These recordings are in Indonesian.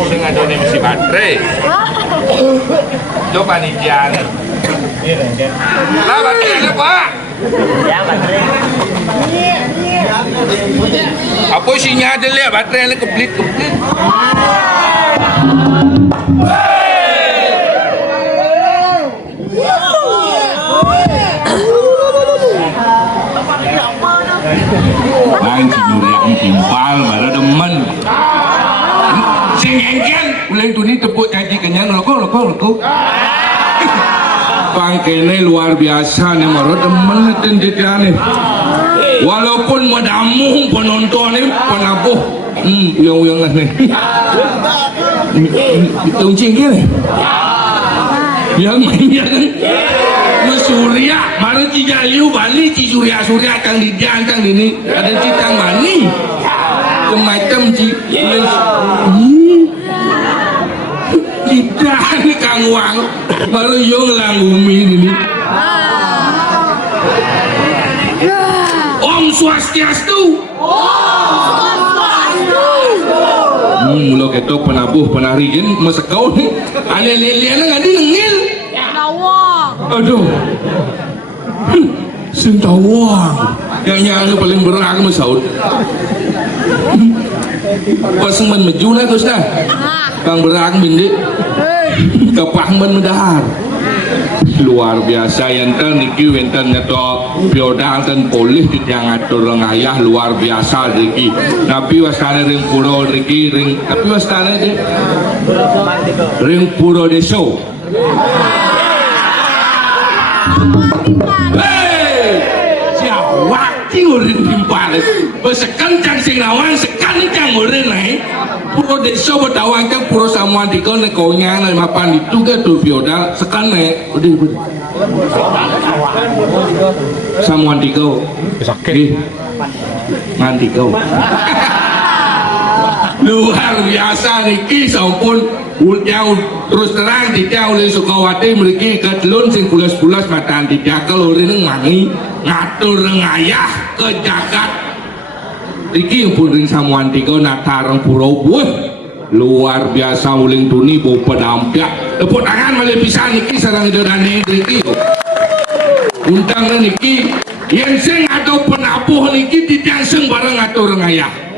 Sing adone mesti baterai. Coba nih Dian. Lah baterainya Pak. Ya baterai. Apa isinya ada lihat baterainya keplit-keplit. Lain sendirian timpal pada demen. Sing engkel uleng tu ni tepuk kaki kenyang loko. Pangkene luar biasa nih marot demen tendidiane. Walaupun madamu penonton ni penabuh uyang-uyang nih. Itu cingkil ni. Yang mainnya kan Surya, baru tiga liu balik ci Surya kang didian kang ini ada citang mani macam ci kita ni kang Wang baru yo ngelangumi ini Om Swastiastu mula ketok penabuh penarikin masekau ni ale-ale ngadi ngil aduh sentawang yang nyala paling berat ke Saud pasangan majuna tu dah kang berat bindik kepahman mendahar luar biasa yang niki wenten nyato piodal dan polis yang atur ayah luar biasa niki tapi wasana ring puro niki ring tapi wasana ring puro deso siapa urin timpal sekencang sing lawan sekencang urin naik puro desa berdawang kan puro samuan dikau nekonya nai mapan itu ke tuh biodal sekan naik udah samuan dikau sakit nganti kau luar biasa niki sampun yang terus terang tidak oleh Sukawati mereka ketelun sing pulas-pulas matan tidak kalau ini mangi ngatur ngayah ke jagat niki pun ring samuan tiga natarang purau buah luar biasa uling tuni bau pedampiak tepuk tangan malih pisan niki sarang idorane niki undang niki yang sing atau penabuh niki tidak sing bareng ngatur ngayah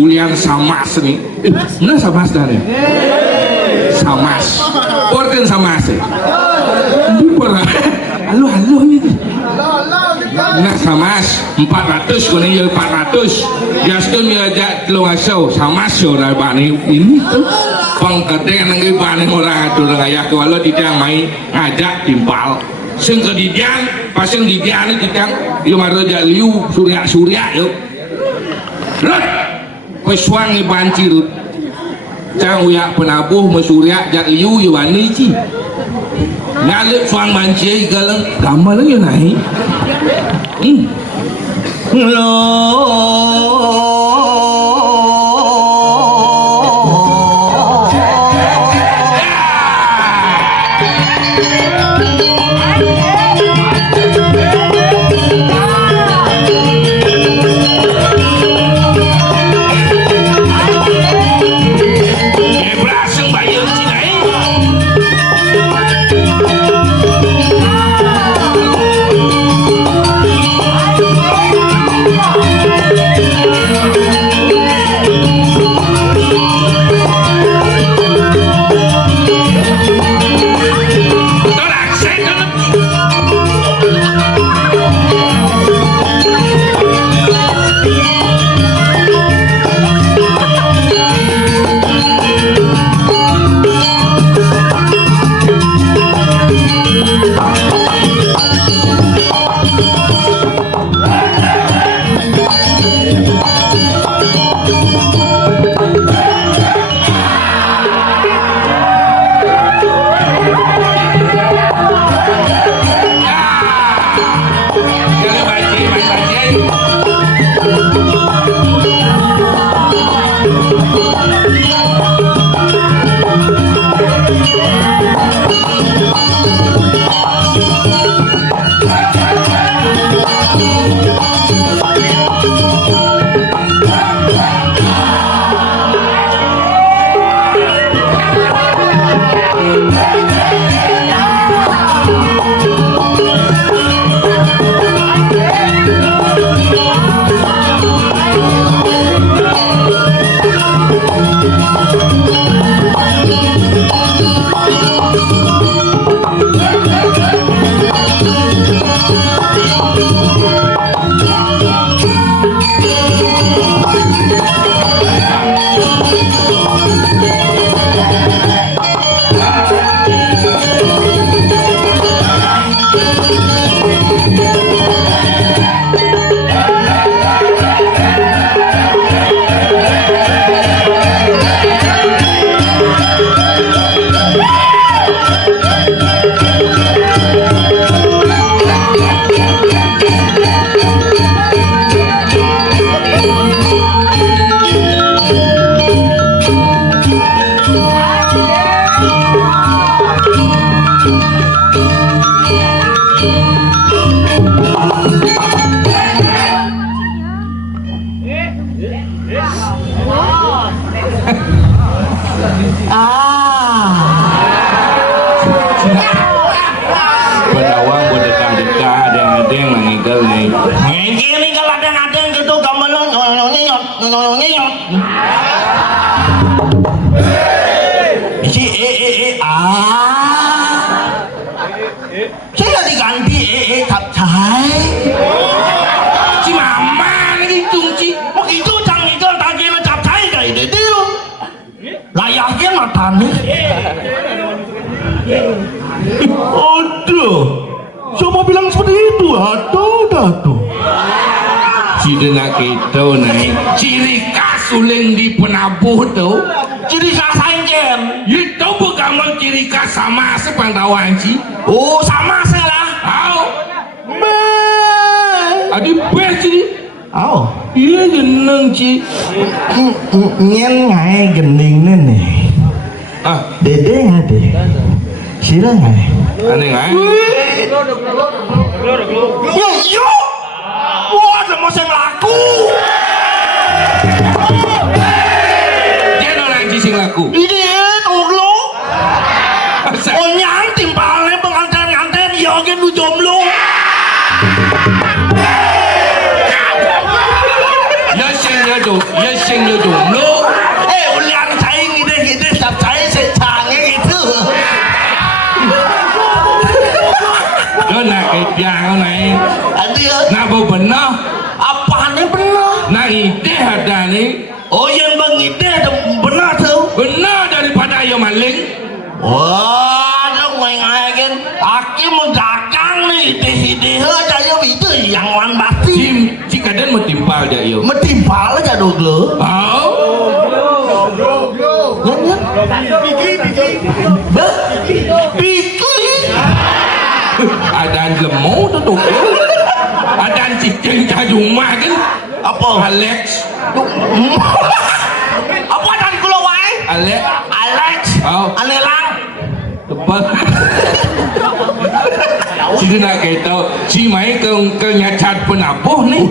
ulian samas nih mana samas dah nih samas porten samas ini pernah halo ini nah samas 400 kuning ya 400 jaston ya jak telung asau samas orang bani ini tuh pangkatnya nanti bani orang atur ngayah kalau tidak main ngajak timpal sing kedidian pasang didian itu tidak yuk marah liu surya yuk Rut, peswang ni banci rut, cang uyak penabuh mesurya jak liu yuani ci, ngalir suang banci galang, gamal lagi naik, lo. Pedawang buat dekat-dekat ada yang ngigel nih. Ini kalau ada gitu kamu nyonyot. Saya diganti capcay. Si mama lagi tungci. Begitu jangan itu tadi lo capcay kayak itu. Layaknya mata nih. Aduh, siapa bilang seperti itu? Aduh. Si denak kita naik. Ciri khas uling di penabuh tuh. Ciri khas angin. Itu bukan ciri khas sama sepantauan Ci. Oh, sama saya lah. Au. Adi best Ci. Oh, Iya jeneng Ci. nyen ngai gending nih. Ah, Dede ngade. Sira ngai. aneh nggak? Yo. Wah, mau saya laku. Dia orang Ci sing laku. Ini tunggu. Oh nyang timpalnya pengantin ya kan lu jomblo. Ya sing yo jomblo. Ulian saya ngide setiap saya secangnya gitu. Đó là cái giang này. Aduh, Na bebenah. apaan yang benar? Na ide ada nih. Oh yang bang ide ada benar tuh. Benar daripada yo maling. Wah, dong ngayakin. Aki mau dagang nih, ide aja yo itu yang wan bati. Si kadang mau timpal dia yo. Metimpal aja dulu. Au. Yan. Pikli. Ada lemu tu. Ada cicing rumah kan. Apa? Alex. Apa dan keluar? Alex. Oh. Anelang. Tepat. Si nak kita, si mai ke nyacat penabuh ni.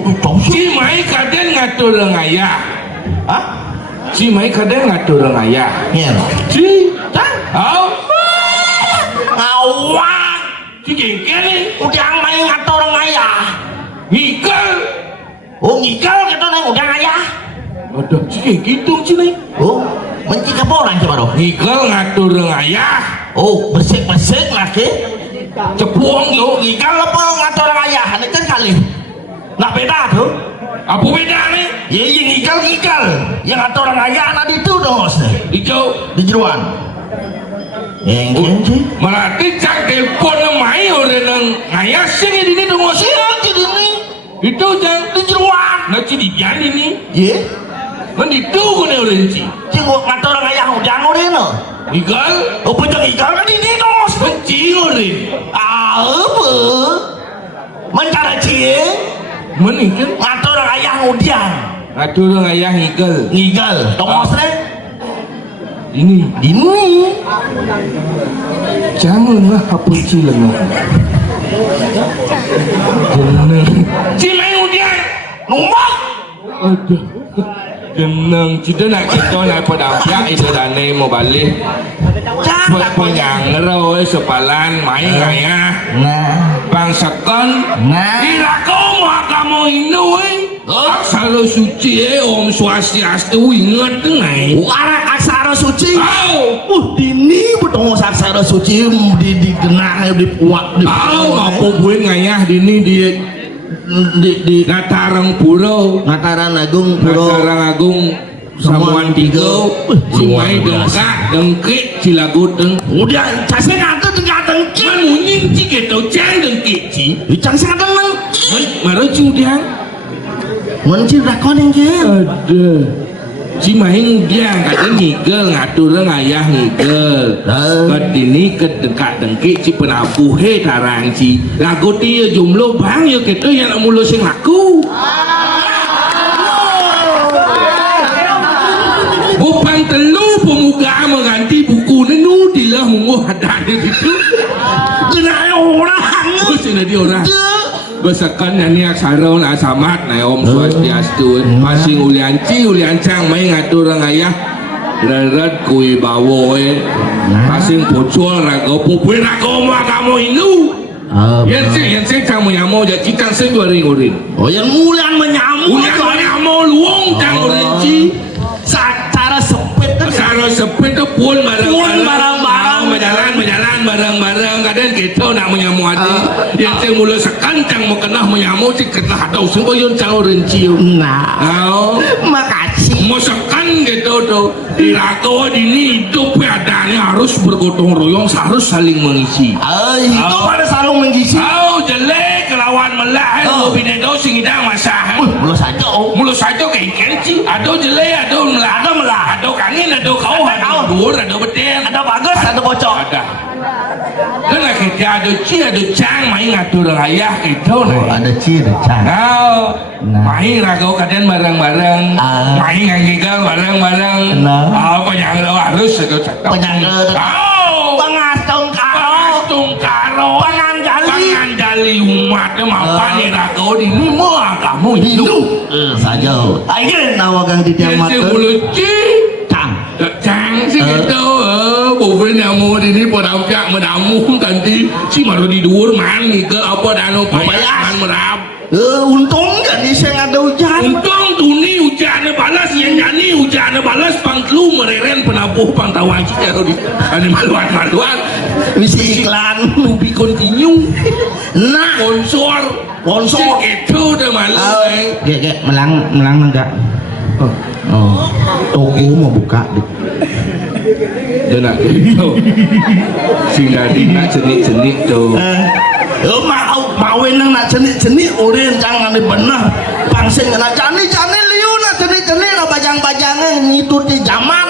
Si mai kadang ngatur ayah. Hah? Si mai kadang ngatur ayah. Iya. Si, au. Ngawak. Si jengkel ni. Udah main ngatur orang ayah. Ngikal. Oh ngikal kita neng udah ayah. Ada si gitu si ni. Oh mencikap orang coba dong. Ngikal ngatur ayah. Oh bersih lagi. Cepuang yo. Ngikal apa ngatur orang ayah? Ini kan kali. Nak beda tuh. Apa beda ni? Ya yang ngikal. Yang ngatur orang ayah anak itu dong bos. Hijau. Di jeruan. Yang sih. Berarti cak telepon mai orang nang ayah sini di ni dong si. Jadi ini. Itu jang Di jeruan. nak di jani ni. Ye. Man itu ko ni orang si. Cinggu ngatur orang ayah udah ngurin no. Ngikal. Oh punya ngikal kan ini dong bos. Benci orang. Apa? Mencari cie. Menikah. Ngatur orang ayah udian. Ngatur ayah ngikal. Ngigal. Dong bos deh. Ini. Janganlah apa cilen. Jeneng. Si main udian. Numbak. Aduh. Jeneng. Kita nak kita nak pedampiak itu dane mau balik. Penyang sepalan main ayah. Nah. Bang sekon. Nah. Gila kamu ini aksara suci Om Swastiastu ingat ngai. Arah aksara suci. Au. Dini betul aksara suci di genah di puak di. Au apa buin ngayah dini di Natarang Puro. Nataran Agung Puro. Natarang Agung Samuan Tiga. Si mai dengkik cilagut deng. Udah case ngante tengah dengki. Man munying ci kita jang dengkik ci. Case ngante nang. Maro cudiang. Mun ci rakon yang ge. Ada. Si main dia kata ngigel ngatur ayah ngigel. Kat ini kedekat dengki si penabuh tarang si. Lagu dia jumlah bang ya kita yang mulu sing laku. Bukan telu pemuka mengganti buku nenu dilah munguh ada di situ. sih nadi orang. Chứ. Besakan nyanyi aksara na samat na om swastiastu masing ulianci uliancang may ngatur ang ayah rarat kui bawo masing pocol rago pupuin rago mo kamu Hindu yan sih cang menyamo jadi cang sih goring goring Oh yang ulian menyamu luong cang oranci cara sempit aksara sepet tu pun barang-barang menjalan bareng-bareng kadang gitu nak menyamu hati yang saya mula sekancang mau kenah menyamu sih kenah tahu semua yang cang oranci Nah makasih mau sekan gitu tuh di rago ini hidup adanya harus bergotong royong harus saling mengisi itu pada sarung mengisi jelek lawan melah mau binedo sing hidang masah mulus saja kayak kenci ada jelek ada melah ada kangen ada kau ada dur ada beten ada bagus ada bocor ada karena kita ada cang main ngatur ayah itu ada ci ada cang main rago kadang bareng-bareng main nganggigal bareng-bareng penyang lo harus itu penyang pengastung karo pangan jali umatnya mapan ya rago di semua kamu Hindu saja ayo nawagang di tiang mata cang sih gitu bukan yang mau ini pedamcak medamu nanti si maru di dur man ke apa dano payasan merap untung gak nih saya ada hujan untung tuni hujannya balas yang jani hujannya balas pangklu mereren penabuh pangtawan kita di ane maluan misi iklan to be continue nah sponsor itu udah malu gak melang enggak toko mau buka dia nak gitu sehingga dia jenik-jenik tuh mau nak jenik-jenik orang jangan benar pangsing nak jani liu nak jenik-jenik nak bajang-bajangan ngitut di zaman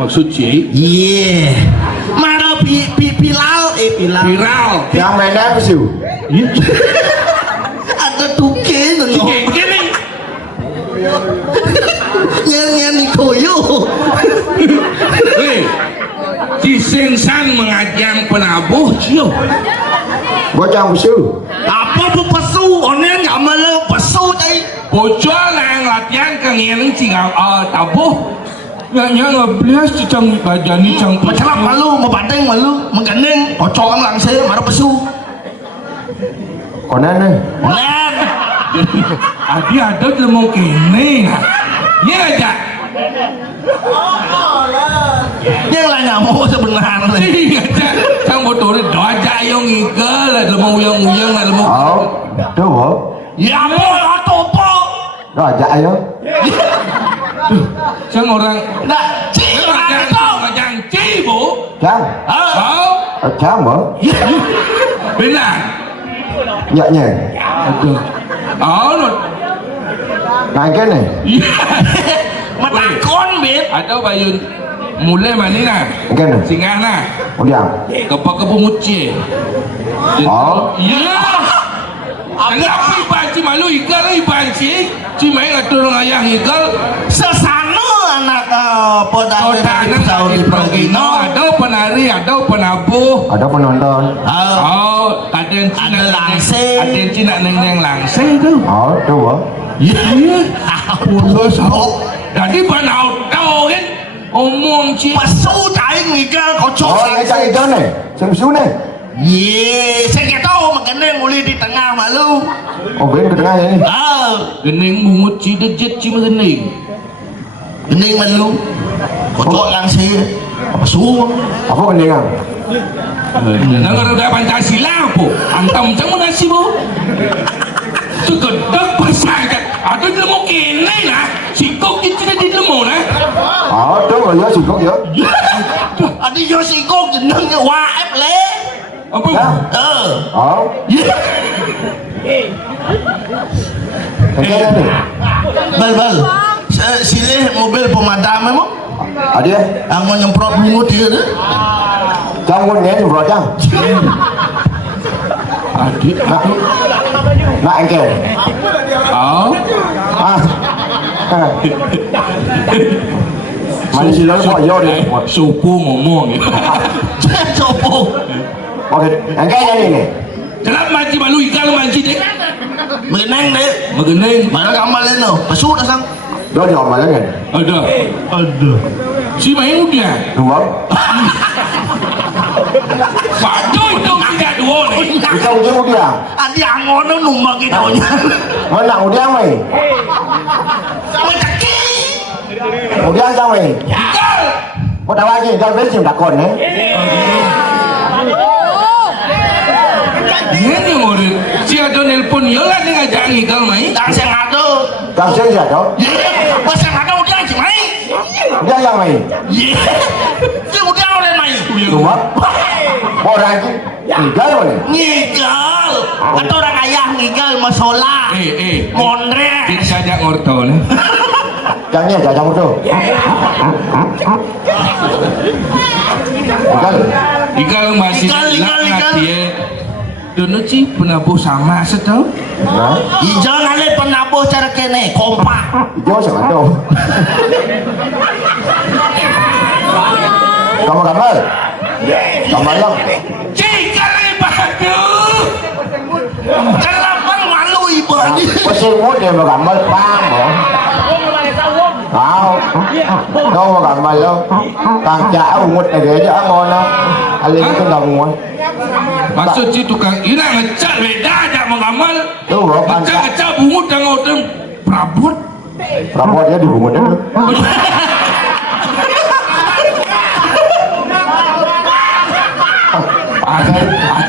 maksud sih iya marah viral yang mainnya apa sih? ada tuke gini nyanyi koyo si Sengsan mengajang penabuh cio Bocah pesu. apa pesu orang nggak malah pesu tadi bocor yang latihan kengen tinggal tabuh yang ngeblias cicang bajani cang macam malu membanding malu menggandeng kocok langsir marah pesu Konan nih. Len adi ada lemong kene ya aja yang lain mau sebenarnya iya aja sang botol itu aja yang ngigel lemong uyang lemong Tuh, ya mau atau apa raja ayo. sang orang nggak ngajang cibu Cang, cang mau? benar Dạ nhỉ. Nó Này cái này. mà ta con biết ada bayun mulai mana na Cái này. singana Udah. kepa muci ya kenapa ibanci malu igal ibanci cuma ngatur ayah igal sesano anak pedang Saudi Pragino ada penari ada penabuh Ada penonton. ada langsing ada Cina neng langsing tu Tuh. iya putus jadi panau tahu kan omong cik pesu cai ngigal kocok Cái cang ikan này. Xem xuống này. ye saya nggak tahu mengenai mulai di tengah malu Bên ke tengah ini. gening mungut ci dejet ci gening gening malu kocok langsir pesu Apa keningan? negara udah Pancasila po antam macam mana sih bu sekedap pasangan ada lemong kene lah sikok kita di lemong lah Tuh rồi nhớ sụt cốc nhớ. ada yo sikok jeneng wa ép le apa Cái này. bal silih mobil pemadam emang Ada. yang mau nyemprot bungut dia tu Cang con nhé rồi cang. adik Nak anh kêu. Mày xin lỗi mọi vô đi. supu ngomong coba Oke, anh cái này này. Jalan maji balu ikan maji dek. Mengenang deh. Mengenai. Mana kamu lain no? Pesut asam. Đó dọn mà lấy này. Ada. Ada. Si main udah. Đúng không? Waduh itu ada dua nih. Thì không chứ một điểm. Adi angon nó nung mà cái đầu nha. Mà nặng một điểm mày. Macam ni. Một điểm sao mày? Ikan. Một đào ai gì tao biết chìm đặc còn đấy. Ini murid. Si ada nelpon yola nih ngajak ikan main. Dah saya ngadu. Tao xem gì đó. Pasal ngadu dia macam ni. Một điểm sao mày? Dia udah oleh mai. Đúng không? Bỏ ra chứ. Nghỉ gái rồi này. Ngigal. Kata orang ayah ngigal masola. Mondre. Kita saja ngorton. Chẳng nhẽ chả trong một đâu. Ikan. Ikan masih Ikan. dia. Dono sih penabuh sama setau. Đó. Ijo ngale penabuh cara kene kompak. Hijau chẳng ăn đâu. Cảm ơn. Cảm ơn lắm. Ikan baju. Kenapa malu ibu ni? Có xin mốt thì mà cảm ơn ba mà. Không. Đâu mà cảm ơn đâu. Càng trả ông một này để cho ăn ngon đâu. Anh lên cái đồng ngon. Maksud si tukang ira ngecat beda aja mengamal. Đúng rồi, càng trả. Ngecat bungut dan ngotem prabut. Rapotnya di bungut itu.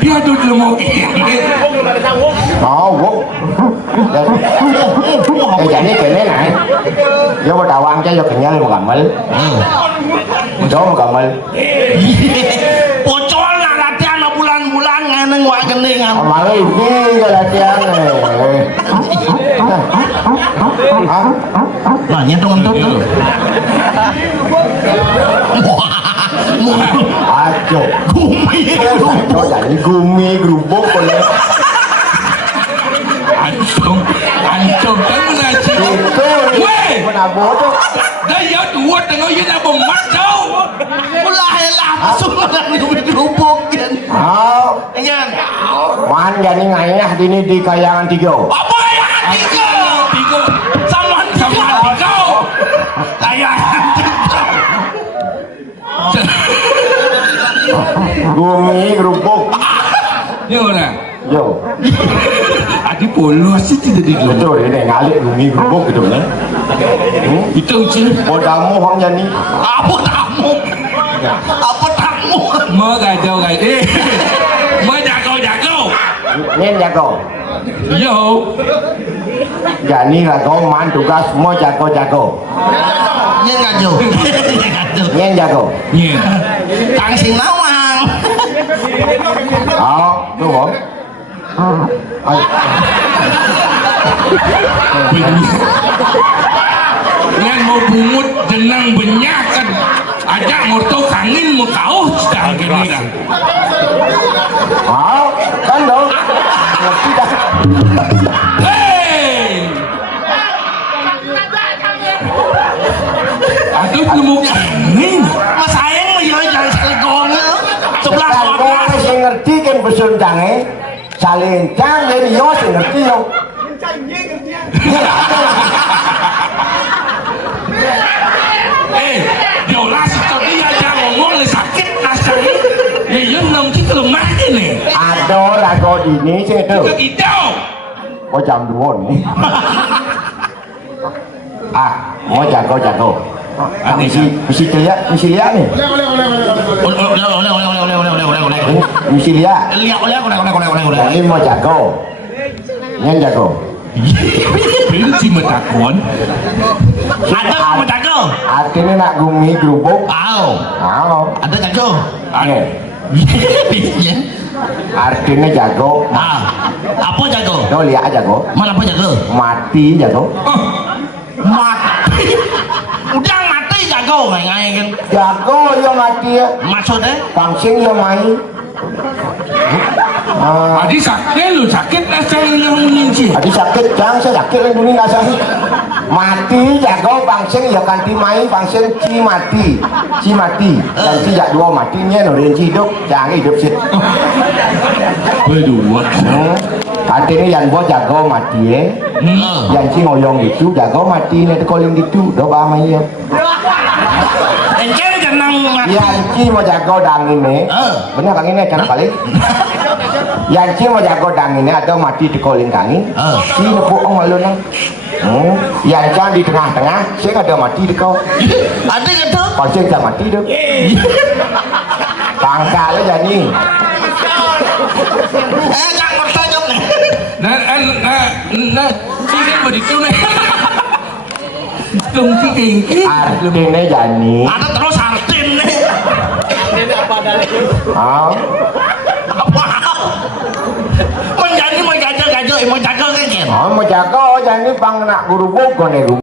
Dia ada lemok ini. Đó, vút. Đây chạy đi kìa này. Vô mà đào ăn cho kìa mà cầm mấy. Chỗ mà cầm mấy. Bocor lah latihan bulan-bulan nganeng wak kening. Mà ơi, đi cho là tiền này. Hả? Nah, nyetung tuh. Aduh. Gumi. Cho chạy gumi gerubuk con này. Ancung kan mana sih? Itu. Weh, Mana bodoh. dah ya dua tengah you nak bemat kau. Ulah elah semua dirubukin. Không. Jangan. Man jadi ngayah ini di kayangan tiga. Apa yang tiga? Tiga. Sama Tiga. Ayah. Gumi gerubuk. Ni mana? Yo. Adi polos sih tidak digelum. Betul ini ngalik gumi gerubuk gitu kan. Itu sih. Bodamu hong jadi. Apa tamu? Apa tamu? Mơ gajau gajau. Mơ jago. Nyen jago. Yo. Jadi là có man tugas semua jago. Nyen gajo. Nyen gajo. Nyen jago. Ni. Tang sing lawang. Đó, đúng không? Ngan mau bungut jenang benyakan. Ajak ngorto kangin mau kau dah gini kan. Đó, kan dong. Tidak. Hey. Aduh lemuk kangin. Mas sayang mah yo jangan segong. Sebelah Kan orang. kau masih ngerti kan besun jange. Salincang jadi yo sih ngerti yo. Yolas tadi aja ngomong sakit rasanya. Ya ya nong kita lemah ini. Ada lagu ini sih itu. Kita. Có jam 2 nih. Mau jago. Mesti lihat nih. Mesti lihat. Ini mau jago. Nyen jago. Benci metakon. Ada kamu jago? Artinya nak gumi gerubuk. Tahu. Mau. Ada jago? Aneh. Iya. Artinya jago. Apa jago? Kau lihat jago. Mana apa jago? Mati jago. Mati. Udah mati jago ngai kan. Jago yang mati ya. Maksudnya? Pangsing yang main. Adi sakit rasanya yang menyinci. Adi sakit jangan saya sakit yang dunia rasanya. Mati jago pangsing ya ganti main pangsing ci mati. Dan si jak dua matinya nurin hidup jangan hidup sih. berdua. Artinya yang gua jago mati ya. Yang si ngoyong itu jago mati nih calling gitu. Doa mah iya. Encen jenang mati. Yang si mau jago dang ini. Benar kang ini kan balik. Yang si mau jago dang ini ada mati di calling kang ini. Si nepuk malu nang. Yang jangan di tengah-tengah, saya ada mati di kau. Ada gitu. Pancing tak mati tu. Pangkal aja ni. Jangan bertajam nih. Nah, sini begitu nih. Tung tinggi. Artinya jani. Ada terus artin nih. Ah, Apa? Menjadi mau jaga kan? mau jago jani bang nak guru buku nih.